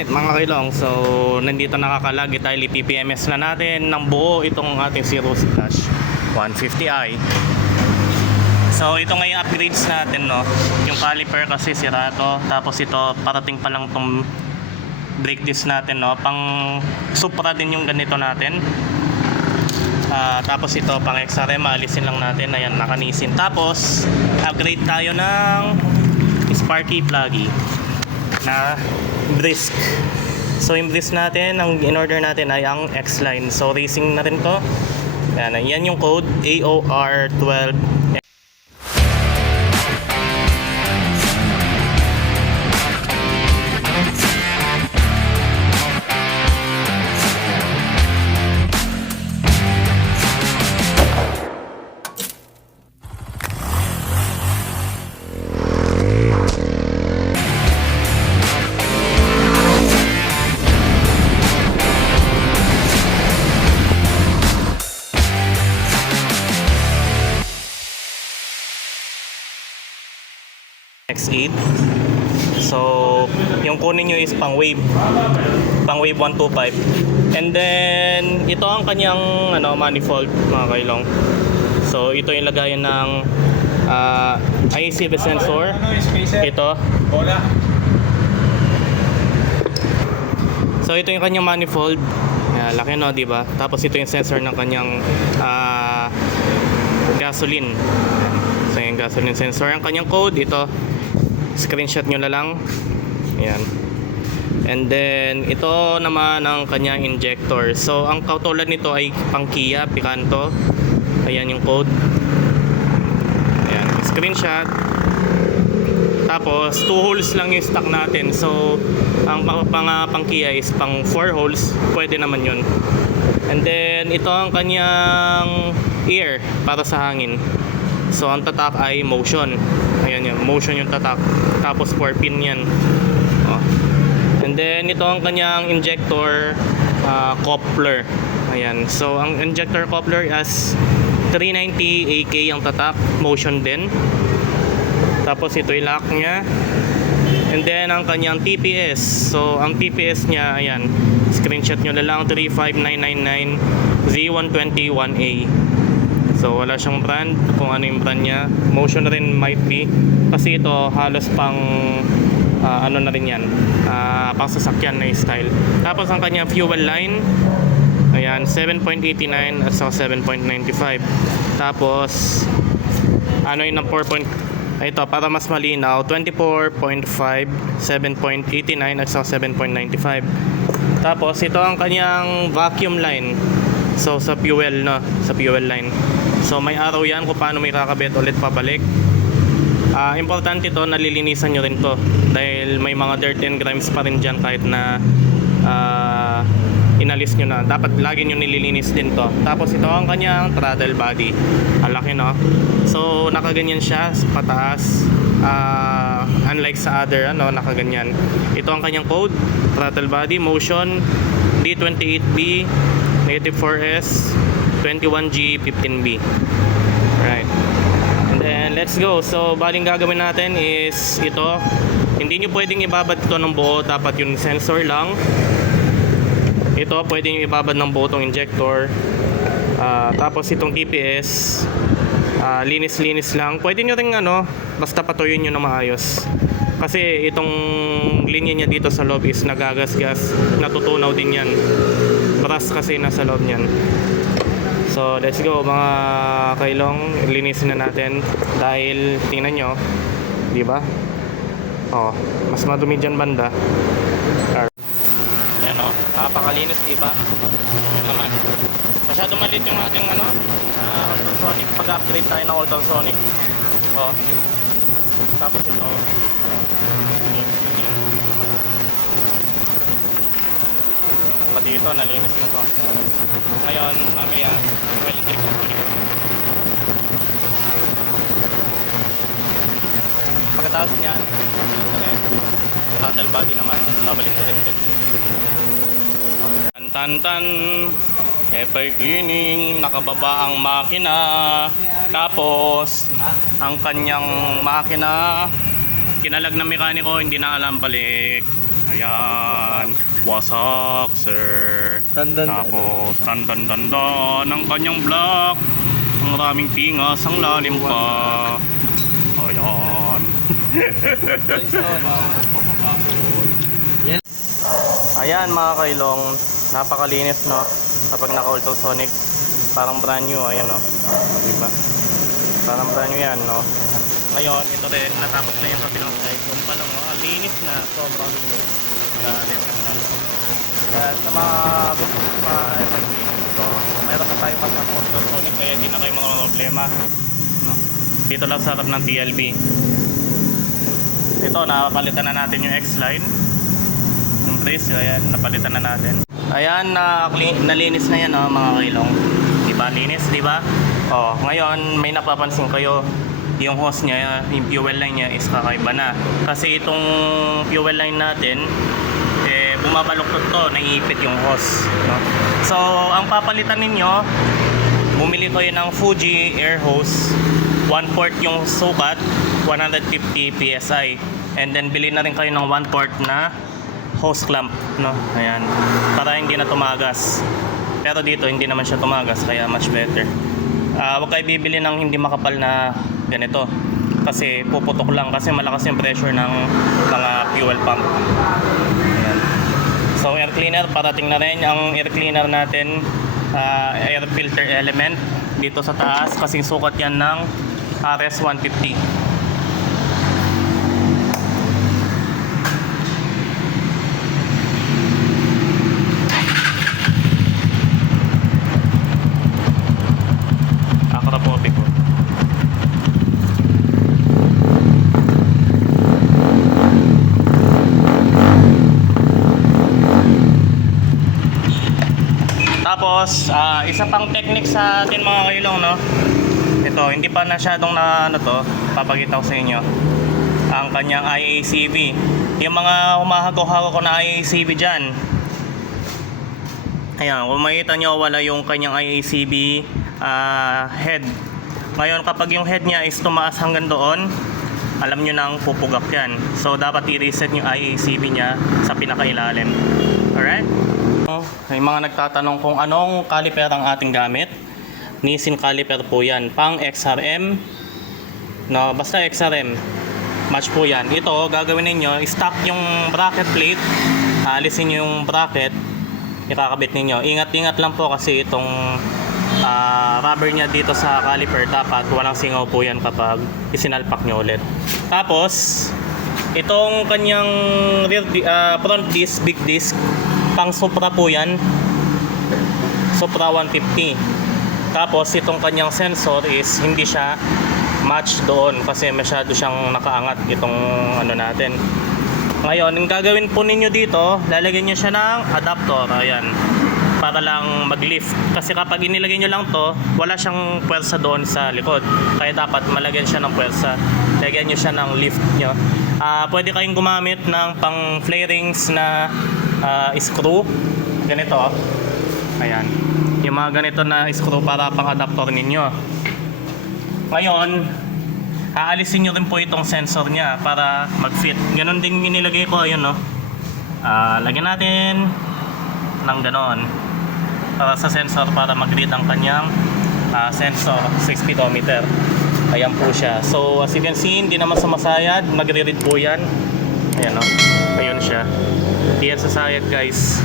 Alright mga kailong, so nandito nakakalagi tayo, PPMS na natin ng buo itong ating Zero Slash 150i. So ito nga yung upgrades natin, no. Yung caliper kasi sira to, tapos ito parating pa lang tong brake disc natin, no. Pang Supra din yung ganito natin. Tapos ito pang XRM, alisin lang natin, ayan, nakanisin. Tapos upgrade tayo ng Sparky Pluggy na Brisk. So yung Brisk natin, ang in-order natin ay ang X-Line. So racing na rin to. Yan yung code AOR12. X8. So yung kunin nyo is pang wave 125. And then ito ang kanyang manifold mga kailong. So ito yung lagayan ng ICV sensor. Ito. So ito yung kanyang manifold. Laki, no, di ba? Tapos ito yung sensor ng kanyang gasoline. So yung gasoline sensor, ang kanyang code ito. Screenshot nyo na lang. Ayan. And then ito naman ang kanyang injector. So ang katulad nito ay pang Kia Picanto. Ayan yung code. Ayan, screenshot. Tapos 2 holes lang yung stock natin. So ang pang Kia is pang 4 holes. Pwede naman yun. And then ito ang kanyang ear para sa hangin. So ang tatak ay motion. Ayan yun, motion yung tatak. Tapos 4 pin yan. And then ito ang kanyang injector coupler. Ayan. So ang injector coupler is 390 AK ang tatak, motion din. Tapos ito yung lock niya. And then ang kanyang TPS. So ang TPS niya, ayan, screenshot nyo na lang, 35999 Z121A. So wala siyang brand, kung ano yung brand niya. Motion na rin might be. Kasi ito halos pang ano na rin yan, pang sasakyan na style. Tapos ang kanyang fuel line, ayan, 7.89 at saka 7.95. Tapos ano yun ng 4. Ito para mas malinaw, 24.5, 7.89 at saka 7.95. Tapos ito ang kanyang vacuum line. So sa fuel, no, sa fuel line. So may araw yan kung paano may kakabit ulit pabalik. Importante to, nalilinisan nyo rin to dahil may mga dirt and grimes pa rin dyan kahit na inalis nyo na. Dapat lagi nyo nililinis din to. Tapos ito ang kanyang throttle body. Ang laki, no? So nakaganyan siya pataas, unlike sa other nakaganyan. Ito ang kanyang code, throttle body, motion D28B, negative 4S, 21G, 15B. Right. And then let's go. So baling gagawin natin is ito. Hindi nyo pwedeng ibabad ito ng buo, dapat yung sensor lang. Ito pwede nyo ibabad ng buo itong injector. Tapos itong TPS, linis-linis lang. Pwede nyo rin basta patuyuin nyo na maayos. Kasi itong linya niya dito sa loob is nagagasgas, natutunaw din yan. Brass kasi nasa loob niyan. So let's go mga kailong, linisin na natin dahil tingnan nyo, di ba? Mas madumi dyan banda. Yan napakalinis, di ba? Yan naman. Masyado maliit yung ating ultrasonic. Pag-upgrade tayo ng ultrasonic. Tapos ito. Pati ito, nalinis na to. Ngayon, mamaya, well and check. Pagkatapos niyan, throttle body naman, babalik ko rin agad. Tan-tan-tan, pepper cleaning, nakababa ang makina. Tapos, ang kanyang makina, kinalag ng mekaniko, hindi na alam balik. Ayan, wasak sir. Tapos tandan-danda ng kanyang block. Ang maraming tingas, ang lalim pa. Ayan. Ayan mga kailong, napakalinis no. Kapag naka-ultrasonic, parang brand new, ayan no. Diba? Parang brand new yan no. Ngayon, ito rin, natapos na yung kapilang side. Kung pa lang, linis na, sobrang linis. Kaya sa mga business pa, ito, mayroon na tayo kasama ultrasonic, kaya hindi na kayo mga problema. No? Dito lang sa harap ng TLB. Ito, napalitan na natin yung X-line. Yung brace, ayan, napalitan na natin. Ayan, nalinis na yan mga kailong. Diba, linis, diba? Oh, ngayon, may napapansin kayo. Yung hose niya, yung fuel line niya is kakaiba na. Kasi itong fuel line natin, bumabaluktot to, naiipit yung hose. No? So, ang papalitan ninyo, bumili kayo ng Fuji air hose, 1/4 yung sukat, 150 PSI. And then, bili na rin kayo ng 1/4 na hose clamp. No? Ayan. Para hindi na tumagas. Pero dito, hindi naman siya tumagas, kaya much better. Huwag kayo bibili ng hindi makapal na ganito kasi puputok lang kasi malakas yung pressure ng mga fuel pump. Ayan. So air cleaner, parating na rin ang air cleaner natin, air filter element dito sa taas kasing sukat yan ng RS 150. Tapos, isa pang technique sa atin mga kailong, no? Ito, hindi pa masyadong na ano to, papakita ko sa inyo. Ang kanyang IACV. Yung mga humahagaw-hagaw ko na IACV dyan. Ayan, kung makita nyo, wala yung kanyang IACV head. Ngayon, kapag yung head niya is tumaas hanggang doon, alam nyo nang pupugak yan. So, dapat i-reset yung IACV niya sa pinakailalim. Alright? May mga nagtatanong kung anong caliper ang ating gamit. Nissin caliper po yan. Pang XRM. No, basta XRM. Match po yan. Ito, gagawin ninyo, stock yung bracket plate. Alisin nyo yung bracket. Ikakabit ninyo. Ingat-ingat lang po kasi itong rubber niya dito sa caliper, dapat walang singaw po yan kapag isinalpak nyo ulit. Tapos, itong kanyang rear, front disc, big disc, pang Supra po yan, Supra 150. Tapos itong kanyang sensor is hindi siya match doon kasi masyado siyang nakaangat itong ano natin. Ngayon, ang gagawin po ninyo dito, lalagyan nyo siya ng adapter, ayan, para lang mag-lift. Kasi kapag inilagay nyo lang to, wala siyang puwersa doon sa likod, kaya dapat malagyan siya ng puwersa. Lagyan nyo siya ng lift nyo. Pwede kayong gumamit ng pang flarings na screw, ganito, ayan, yung mga ganito na screw para pang adapter ninyo. Ngayon, aalisin nyo rin po itong sensor nya para mag-fit. Ganon din inilagay ko, ayun no. Lagyan natin ng ganon para sa sensor para mag-read ang kanyang sensor 6 speedometer. Ayan po siya. So as you can see, hindi naman sumasayad, magre-read po yan. Ayan no, ayun siya. Diyan sa sayad guys.